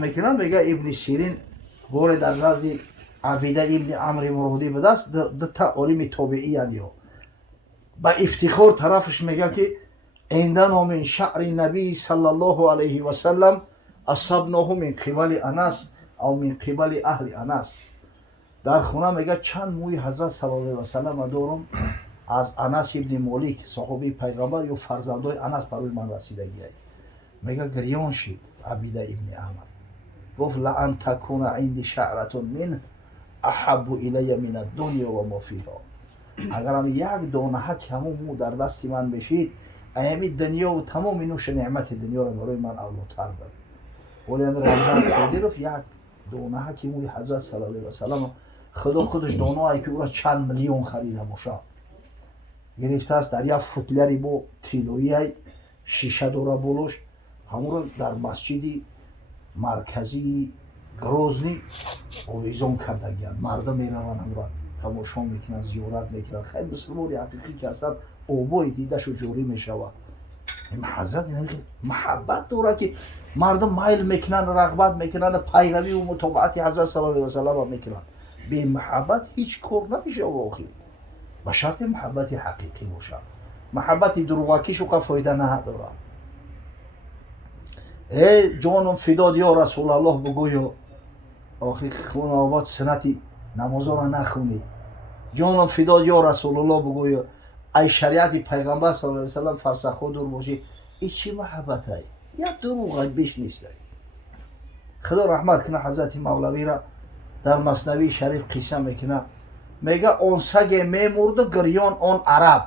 میکنن میگه ابن شیرین بور در رازی عقیده ابن عمرو مرودی بدست ده تعالیم طبیعی هستیو با افتخار طرفش میگه که عندنا من شعر نبی صلی الله علیه و سلم اصبناه من قبل انس او من قبل اهل انس. در خونه میگه چند موی حضرت صلی الله علیه و سلم دارم از انس ابن مالک صحابی پیغمبر یا فرزندای انس برای من رسیدگی. میگه گریان شد عبیده ابن عمرو گفت لأن تکون عندی شعرة من احب الی من الدنیا و ما فیها. اگرم یک دانه که همون مو در دست من بشید ایمی دنیا و تمام نوش نعمت دنیا رو برای من اولاتر بود. ولی همین رمضان خودی رفت یک دانه که موی حضرت صلی الله علیه و سلم خودش دانه هایی که او را چند میلیون خریده باشه گرفته است در یک فتلری با تریلویی شیشه داره بولوش همون رو در مسجدی مرکزی گروزنی آویزان کردگیان. مردم میروند هم را تماشا میکنن زیارت میکنن. خیلی مسلمانی حقیقی که هستن اوبای دیدش و جوری میشود. این حضرت این محبت داره که مردم میل میکنن رغبت میکنن پیروی و متابعت حضرت صلی الله علیه و سلم میکنن. به محبت هیچ کار نمیشه واقعی به شرط محبت حقیقی باشه. محبت دروغکیش و فایده نداره. ای جانم فداد یا رسول الله بگویا آخی خون آباد سنتی نمازا را نخونی. جانم فداد یا رسول الله بگویا ای شریعت پیغمبر صلی الله علیه و سلم فرسخ دور باشی. این چی محبت های؟ یا دروغ بیش نیست. خدا رحمت کنه حضرت مولوی را در مثنوی شریف قصه میکنه میگه اون سگ میمرد گریان آن عرب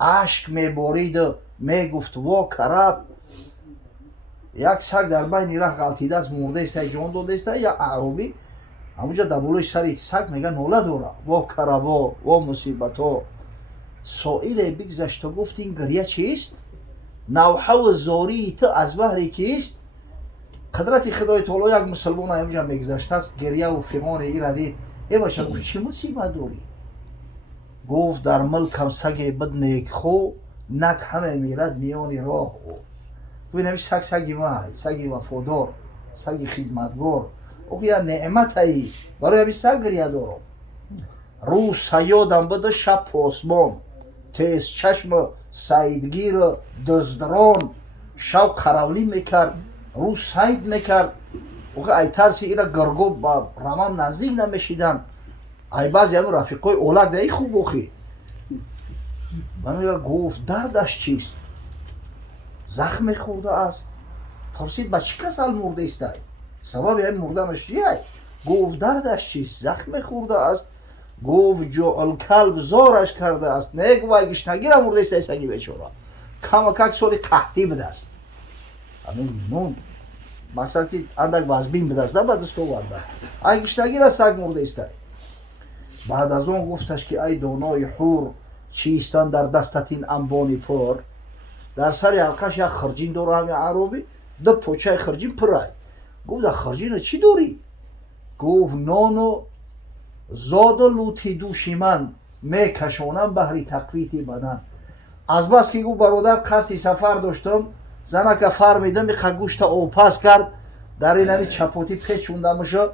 اشک میبارید میگفت وا کرب. یک سگ در بین راه غلطیده است مرده است جان داده است یا عربی همونجا دبولش سر سگ میگه ناله داره وا کربا وا مصیبتا. سائل بگذشت و گفت این گریه چیست؟ نوحه و زاری تو از بهر کیست؟ قدرت خدای تعالی یک مسلمان همونجا میگذشت است گریه و فغان ای را دید. ای باشه گفت چی مصیبت داری؟ گفت در ملکم سگ بد نیک خو نک همه میرد میان راه او. ببین همیشه سگی ما سگی وفادار سگی خدمتگار او یه نعمت هایی برای همیشه سگ گریه دارم. روز سیادم بده شب پاسبان تیز چشم سیدگیر دزدران شب خرولی میکرد روز سید میکرد. او ای ترسی ایره گرگو با رمان نزدیک نمیشیدن. ای بعضی همون رفیقای اولاد ای خوب بخی من گفت دردش چیست؟ زخم خورده است. پرسید با چی کسل مرده است؟ سبب این مردنش چیه؟ گفت دردش چیست؟ زخم خورده است. گفت جو کلب زارش کرده است. نه گفت گشنگی را مرده است سگی بیچاره کمکک سالی قحطی بده است. همین نون مقصد که اندک وزبین بده است نه بعد است تو ورده گشنگی را سگ مرده است. بعد از اون گفتش که ای دانای حور چیستن در دستت این انبانی پر؟ در سر حلقش یک خرجین داره همین عربی ده پوچه خرجین پرای. گفت در خرجین چی داری؟ گفت نان و زاد و لوتی دوشی من میکشانم بهری تقویت بدن. از بس که گفت برادر قصد سفر داشتم زنه که فرمیدم میخواد گوشت آبپز کرد در این همی چپاتی پیچونده میشه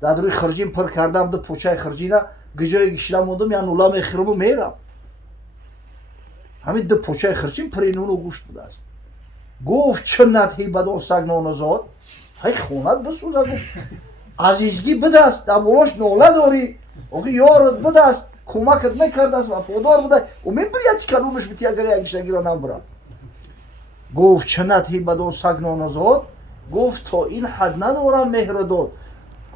در روی خرجین پر کردم ده پوچه خرجینه گجای گشیدم موندم یا نولا میخرم و میرم. همین ده پوچه خرچین پری نون و گوشت بوده است. گفت چه ندهی بدان سگ نانزاد؟ های خونت بسوزه. گفت عزیزگی بده است دموراش ناله داری آقی یارت بده است کمکت میکرده است وفادار بوده و من بریتی کنونش بیتی اگر یکیشگی را نمبرم. گفت چه ندهی بدان سگ نانزاد؟ گفت تا این حد ندارم مهر داد.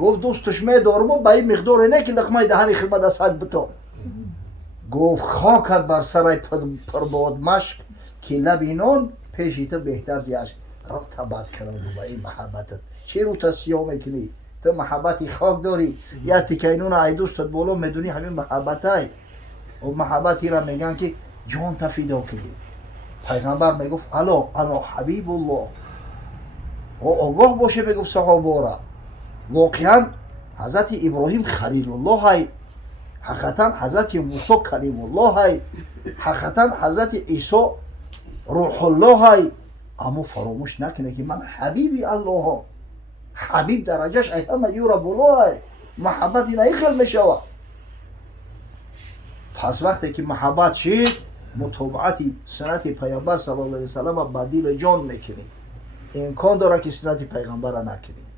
گفت دوستش میدارم و به این مقدار نه که لقمه دهنی خدمت از سگ بتا. گفت خاکت بر سرای پرباد مشک که لبی نان پیشیت بهتر زیش را تبت کنم با این محبتت چه رو تسیاه میکنی؟ تو محبتی خاک داری یا تکینون ای دوستت بولو میدونی همین محبت های و محبتی را میگن که جان تفیدا کنی. پیغمبر میگفت انا حبیب الله و آگاه باشه میگفت صحابه را واقعا حضرت ابراهیم خلیل الله های حقیقتا حضرت موسی کلیم الله های حقیقتا حضرت عیسی روح الله های. اما فراموش نکنه که من حبیبی الله ها حبیب درجهش ای همه یورا بلوه محبت این ایخل میشوه. پس وقتی که محبت شید متابعتی سنت پیامبر صلی الله علیه وسلم با دل جان میکنید. امکان داره که سنت پیغمبر را نکنید.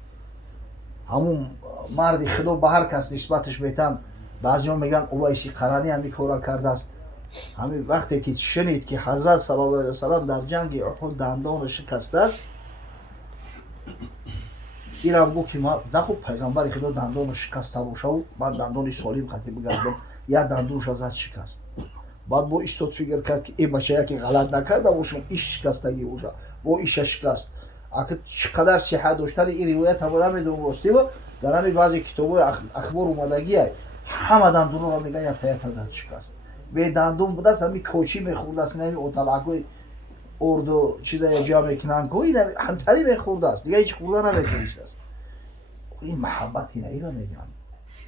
همون مرد خدا به هر کس نسبتش میتن، بعضیان میگن اویسی قرنی همی کارا کرده است. همین وقتی که شنید که حضرت صلی الله علیه وسلم در جنگ احد دندان شکسته است، اینم گفت که ما نخوب پیغمبر خدا دندان شکسته باشه و من دندان سالم خطی بگردم یا دندونش از شکست. بعد با ایستاد فکر کرد که این بچه یکی غلط نکرده باشم ایش شکستگی باشه، با ایش شکست. اگه چقدر صحت داشتن این روایت هم نمیدونم راستی و در همین بعضی کتاب‌های اخبار اومدگی های همه دندون رو میگن یا تایت ازت شکست. به دندون بوده است همین کوچی میخورده است، نمی اوتلاقای اردو چیزای جا میکنن که این همتری میخورده است دیگه هیچ خورده نمیکنیشت است. این محبت اینه ای را میگن،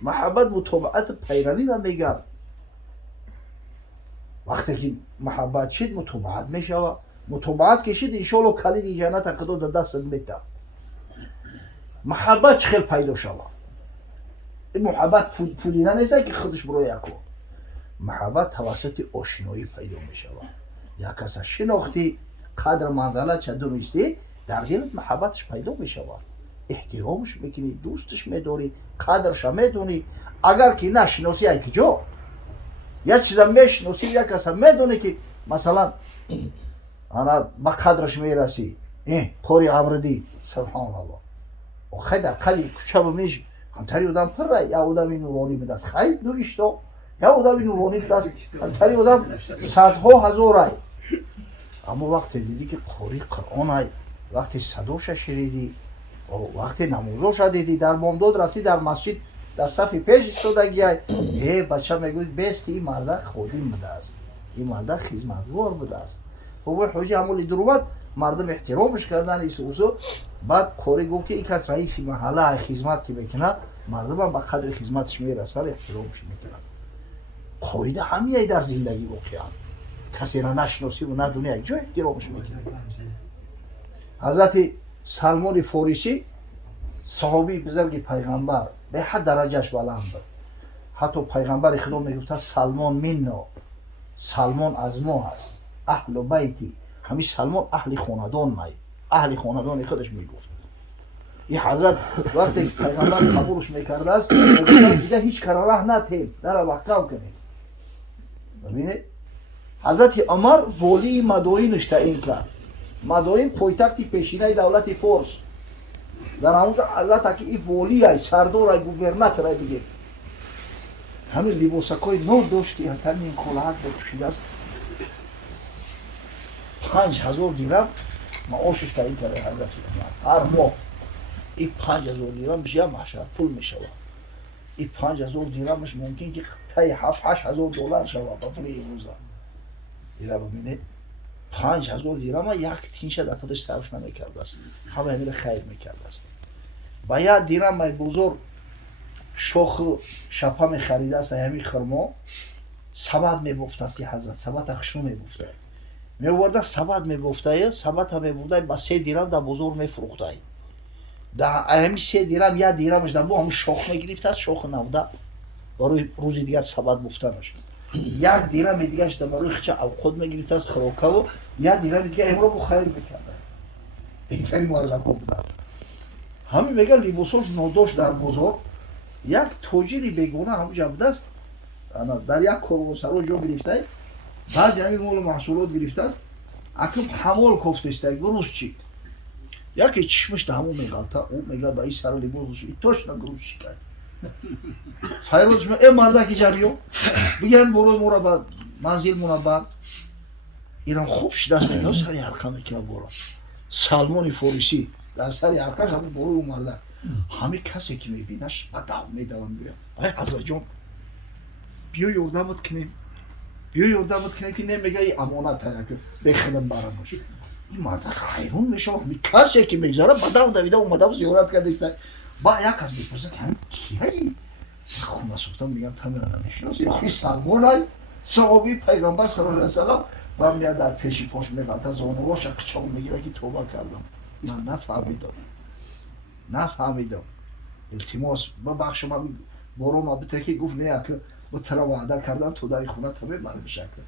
محبت متابعت پیروی را میگن. وقتی که محبت شد متابعت میشوه، متابعت کشید انشالله کلید جنت خدا در دست میده. محبت چه خیل پیدا شوه. این محبت پولینه نیست که خودش برای یکو. محبت توسط آشنایی پیدا میشوه. یک کس شناختی قدر منزلت چه دونستی در دلت محبتش پیدا میشوه. احترامش میکنی، دوستش میداری، قدرش میدونی. اگر که نشناسی یک جا یا چیزا میشناسی یک کس میدونه که مثلا انا با قدرش میرسی پاری امردی سبحان الله و خیلی در قلی کوچه بمیش همتری آدم پر رای یا آدمی نورانی بدست خیلی دویش تو یا آدمی نورانی بدست همتری آدم صدها هزار رای. اما وقتی دیدی که قاری قرآن های وقتی صداش شنیدی و وقتی نمازش دیدی در بامداد رفتی در مسجد در صف پیش ایستادگی های بچه میگوید بیست که این مرده خودیم بوده است، این مرده خدمتگار بوده است. خب حجی همولی درومد مردم احترامش کردن ایسوسو. بعد کاری گفت که این کس رئیس محله خدمت که بکنه مردم هم به قدر خدمتش میرسن احترامش میکنن. قاعده همیه در زندگی واقعا کسی را نشناسی و ندونی یک جا احترامش میکنه. حضرت سلمان فارسی صحابی بزرگ پیغمبر به حد درجهش بلند بود. حتی پیغمبر خدا میگفت سلمان منا، سلمان از ما هست، اهل و بیتی. همین سلمان اهل خاندان می، اهل خاندان خودش میگفت. این حضرت وقتی پیغمبر قبولش میکرده است دیگه هیچ کراره نتیم در وقت کنید. ببینید حضرت عمر والی مدائن تعیین کرد. مدائن پایتخت پیشینه دولت فارس. در همونجا حضرت که این والی های سردار های گوبرناتور های دیگه همین لباسکای نو داشتی همین این کلاهک بپوشیده است. 5000 دیرم معاشش تعیین کرده حضرت عمر هر ماه. این 5000 دیرم بشه محشر پول میشوه. این 5000 دیرمش ممکن که تای 7-8 دلار شوه با پول امروزه. دیره ببینید 5000 دیرم یک تینشه در خودش صرف نمیکرده است، همه همین خیر میکرده است. باید دیرم مای بزرگ شاخ شپه میخریده است، همین خرما سبد میبفته است. حضرت سبد اخشو میبفته میورده سبد میبفته، سبد هم میبرده با 3 دیرم در بزرگ میفروخته. در همین 3 دیرم یا دیرمش در بو همون شاخ میگرفته است، شاخ نوده برای روز دیگر سبد بفتنش. یک دیرم دیگهش در برای خچه خود میگرفته است خروکه و یک دیرم دیگه امرو بو خیر میکرده. اینطوری مارلکو بوده. همین میگه لیباسوش نوداش در بزرگ یک توجیری بگونه همونجا بوده است. در یک کروسرو جو گرفته بعضی همین مول محصولات گرفته است. اکنون حمال کفتش است گروس چی یکی چشمش در همون میگه او میگه با این سر لیباسوش این توش نگروس چی کرد. فیروزش میگه ای مرده که جمعیو بگن برو مورا با منزل منبر ایران خوب شده است. میگه سری حلقه میکنه برو سلمان فارسی در سری حلقهش همون برو اومده. همه کسی که میبینش بداو میدوان بیا ای حضرت جان بیا یردمت کنیم، بیا یردمت کنیم که نمیگه ای امانت هست که بخیلم براموش. این مرد حیرون میشه کسی که میگذاره بداو دویده اومده و زیارت کرده است. با یک کس میپرسه که همین کیه؟ خونه سوختم میگن تا میرا نمیشناسی این سلمان های صحابی پیغمبر صلی الله علیه وسلم و میاد در پیشی پاش میگه تا زانواش قچاق میگیره که توبه کردم من نفهمیدم. نفهمیدم. التماس ببخش من بارو ما بتکی گفت نه با ترا وعده کردم تو در خونه تبه من بشکل